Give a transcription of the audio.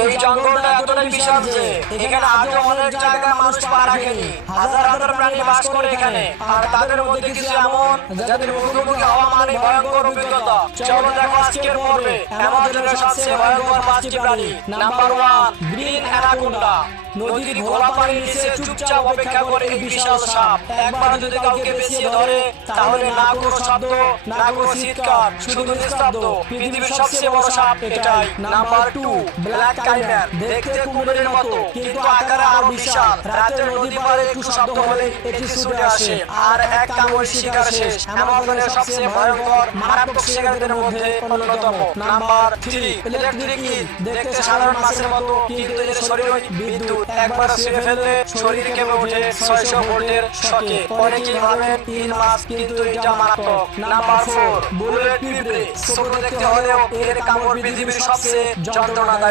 এই জঙ্গলটা এতটাই বিশাল যে এখানে আজও অনেক জায়গায় মানুষ পা রাখেনি। হাজার হাজার প্রাণী বাস করে এখানে, আর তাদের মধ্যে কিছু এমন যাদের মুখোমুখি হওয়া মানে ভয়ঙ্কর অভিজ্ঞতা। চলো দেখো আজকের পর্বে অ্যামাজনের সবচেয়ে ভয়ঙ্কর 5টি প্রাণী। Number 1, green anaconda. নদীর ঘোলা পানির নিচে চুপচাপ অপেক্ষা করে এই বিশাল সাপ। একবার যদি কাউকে পেঁচিয়ে ধরে তাহলে না কোনো শব্দ, না কোনো চিৎকার, শুধু নিস্তব্ধ। পৃথিবীর সবচেয়ে বড় সাপ এটাই। Number 2, black caiman. দেখতে কুমিরের মতো কিন্তু আকারে আরো বিশাল। রাতে নদী পাড়ে একটু শব্দ হলে এটি ছুটে আসে আর এক কামড় শিকার শেষ। অ্যামাজনের সবচেয়ে ভয়ঙ্কর মারাত্মক শিকারীদের মধ্যে অন্যতম। নাম্বার 3, ইলেকট্রিক ইল। দেখতে সাধারণ মাছের মতো কিন্তু এর শরীরে বিদ্যুৎ। একবার ছুঁয়ে ফেললে শরীর কেঁপে ওঠে 600 ভোল্টের শকে। অনেকেই ভাবেন ইল মাছ, কিন্তু এটা মারাত্মক। নাম্বার 4, বুলেট পিঁপড়ে। ছোট দেখতে হলেও এর কামড় পৃথিবীর সবচেয়ে যন্ত্রণাদায়ক।